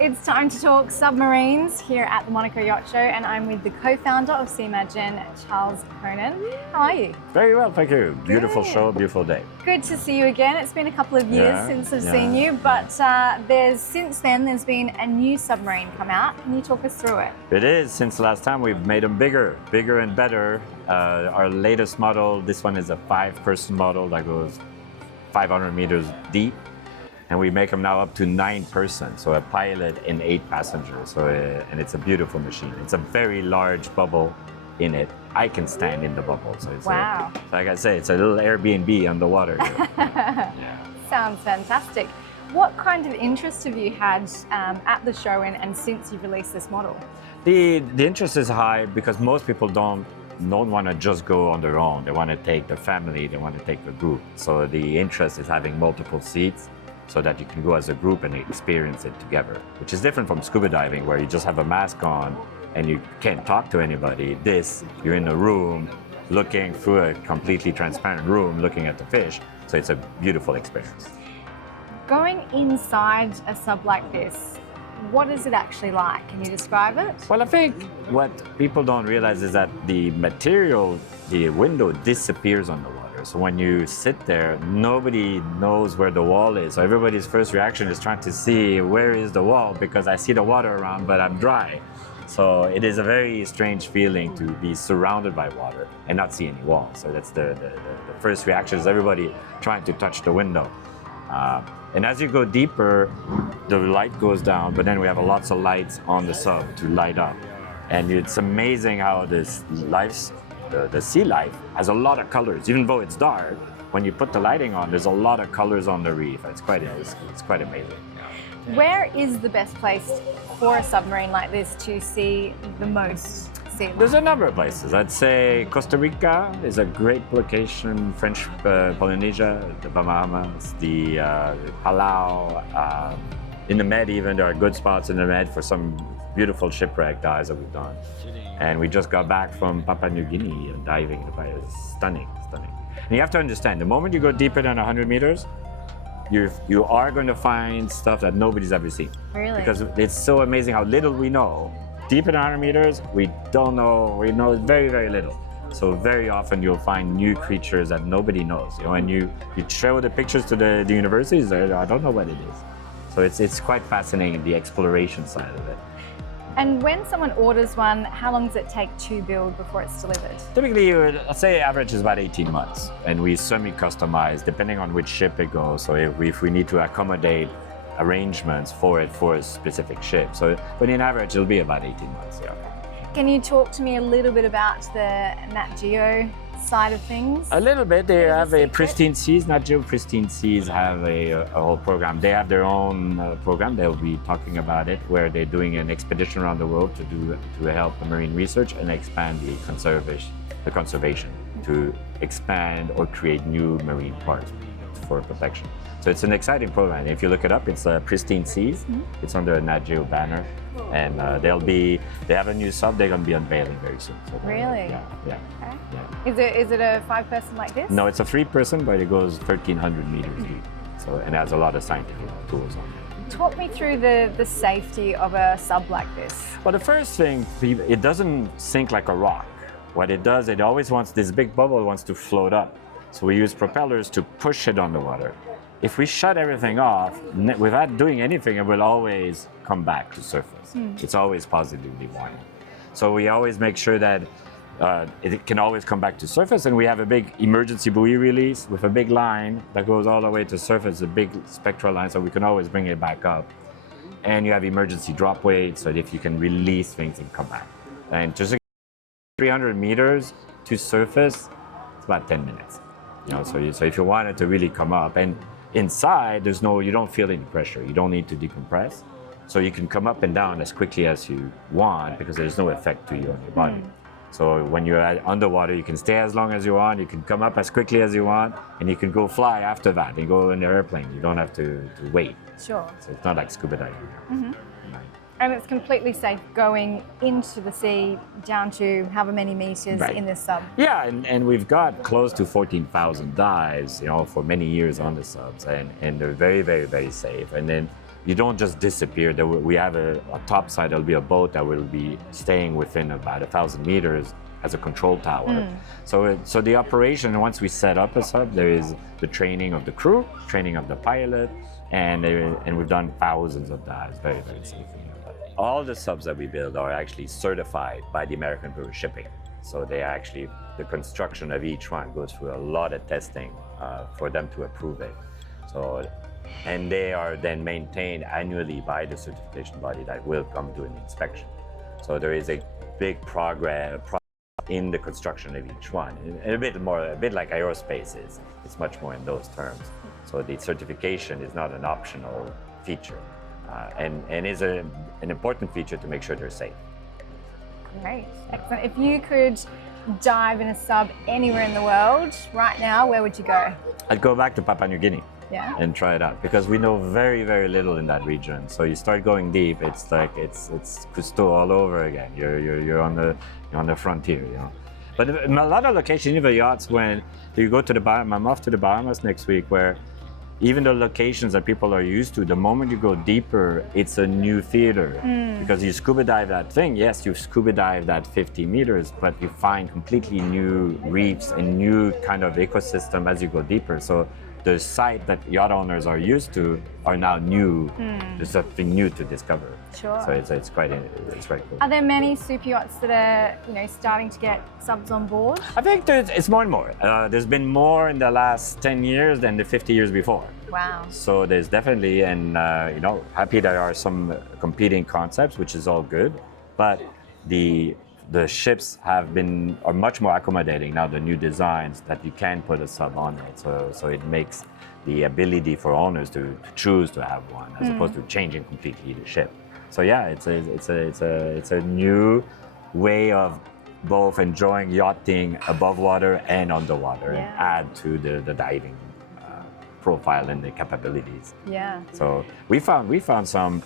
It's time to talk submarines here at the Monaco Yacht Show, and I'm with the co-founder of SEAmagine, Charles Konen. How are you? Very well, thank you. Beautiful Good. show, beautiful day. Good to see you again. It's been a couple of years since I've seen you, but since then there's been a new submarine come out. Can you talk us through it? It is. Since last time, we've made them bigger and better. Our latest model, this one is a 5-person model that goes 500 meters deep. And we make them now up to 9 persons, so a pilot and 8 passengers. So, and it's a beautiful machine. It's a very large bubble in it. I can stand in the bubble. So it's Wow. like I say, it's a little Airbnb on the water. Yeah. Sounds fantastic. What kind of interest have you had at the show and since you've released this model? The interest is high because most people don't want to just go on their own. They want to take their family, they want to take the group. So the interest is having multiple seats, so that you can go as a group and experience it together, which is different from scuba diving where you just have a mask on and you can't talk to anybody. This, you're in a room looking through a completely transparent room looking at the fish, so it's a beautiful experience. Going inside a sub like this, what is it actually like? Can you describe it? Well, I think what people don't realize is that the material, the window disappears on the water. So when you sit there, nobody knows where the wall is. So everybody's first reaction is trying to see where is the wall because I see the water around, but I'm dry. So it is a very strange feeling to be surrounded by water and not see any wall. So that's the first reaction is everybody trying to touch the window. And as you go deeper, the light goes down, but then we have lots of lights on the sub to light up. And it's amazing how this the sea life has a lot of colors. Even though it's dark, when you put the lighting on, there's a lot of colors on the reef. It's quite amazing. Where is the best place for a submarine like this to see the most sea life? There's a number of places. I'd say Costa Rica is a great location, French Polynesia, the Bahamas, the Palau. In the Med even, there are good spots in the Med for some beautiful shipwreck dives that we've done. And we just got back from Papua New Guinea and diving. It's stunning. And you have to understand, the moment you go deeper than 100 meters, you are going to find stuff that nobody's ever seen. Really? Because it's so amazing how little we know. Deeper than 100 meters, we don't know, we know very, very little. So very often you'll find new creatures that nobody knows. You know, and you show the pictures to the universities, I don't know what it is. So it's quite fascinating, the exploration side of it. And when someone orders one, how long does it take to build before it's delivered? Typically, I'd say average is about 18 months. And we semi-customize depending on which ship it goes. So if we need to accommodate arrangements for a specific ship. But in average, it'll be about 18 months, yeah. Can you talk to me a little bit about the Nat Geo side of things? A little bit. They have a Pristine Seas, Nat Geo Pristine Seas have a whole program. They have their own program. They'll be talking about it, where they're doing an expedition around the world to help the marine research and expand the conservation, to expand or create new marine parks for protection. So it's an exciting program. If you look it up, it's Pristine Seas. Mm-hmm. It's under a Nat Geo banner. And they have a new sub they're going to be unveiling very soon. So really? Yeah. Okay. Yeah. Is it a 5-person like this? No, it's a 3-person, but it goes 1,300 meters deep. So, and has a lot of scientific tools on it. Talk me through the safety of a sub like this. Well, the first thing, it doesn't sink like a rock. What it does, it always wants, this big bubble wants to float up. So we use propellers to push it on the water. If we shut everything off, without doing anything, it will always come back to surface. It's always positively buoyant. So we always make sure that it can always come back to surface, and we have a big emergency buoy release with a big line that goes all the way to surface, a big spectral line, so we can always bring it back up. And you have emergency drop weight, so that if you can release things and come back. And just 300 meters to surface, it's about 10 minutes. You know, so if you want it to really come up, and inside, you don't feel any pressure. You don't need to decompress. So you can come up and down as quickly as you want because there's no effect to you on your body. So when you're underwater, you can stay as long as you want, you can come up as quickly as you want, and you can go fly after that and go in the airplane. You don't have to wait. Sure. So it's not like scuba diving. Mm-hmm. And it's completely safe going into the sea down to however many meters Right. in this sub. Yeah, and we've got close to 14,000 dives, for many years on the subs, and they're very, very, very safe. And then you don't just disappear. We have a top side, there'll be a boat that will be staying within about 1,000 meters as a control tower. So the operation, once we set up a sub, there is the training of the crew, training of the pilot, and we've done thousands of dives very, very safely. All the subs that we build are actually certified by the American Bureau of Shipping. So the construction of each one goes through a lot of testing for them to approve it. And they are then maintained annually by the certification body that will come do an inspection. So there is a big progress in the construction of each one. And a bit like aerospace is. It's much more in those terms. So the certification is not an optional feature. And is an important feature to make sure they're safe. Great, excellent. If you could dive in a sub anywhere in the world right now, where would you go? I'd go back to Papua New Guinea. Yeah. And try it out, because we know very, very little in that region. So you start going deep, it's like it's Cousteau all over again. You're on the frontier, But in a lot of locations, even yachts, when you go to the Bahamas, I'm off to the Bahamas next week, where even the locations that people are used to, the moment you go deeper, it's a new theater. Because you scuba dive that thing, yes, you scuba dive that 50 meters, but you find completely new reefs and new kind of ecosystem as you go deeper. So the site that yacht owners are used to are now new. There's something new to discover. Sure. So it's quite cool. Are there many super yachts that are, starting to get subs on board? I think it's more and more. There's been more in the last 10 years than the 50 years before. Wow. So there's definitely, and happy there are some competing concepts, which is all good. But the ships are much more accommodating now, the new designs, that you can put a sub on it. So it makes the ability for owners to choose to have one, as opposed to changing completely the ship. So yeah, it's a new way of both enjoying yachting above water and underwater, and add to the diving profile and the capabilities. Yeah. So we found some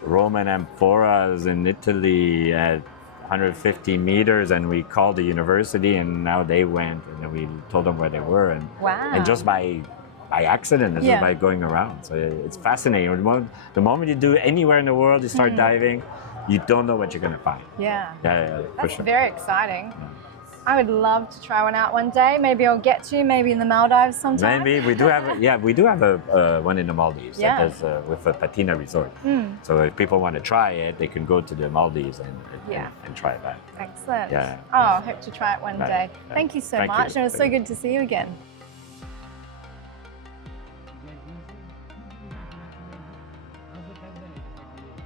Roman amphoras in Italy at 150 meters, and we called the university, and now they went, and we told them where they were, and just by accident, just by going around. So it's fascinating. The moment you do anywhere in the world, you start diving, you don't know what you're going to find. Yeah. Yeah, for That's sure. very exciting. I would love to try one out one day. Maybe I'll get to, maybe in the Maldives sometime. Maybe we do have a one in the Maldives that is with a patina resort. So if people want to try it, they can go to the Maldives and try that. Excellent. Yeah. Oh, I hope to try it one day. Yeah. Thank you so Thank much. you. And it was so good to see you again.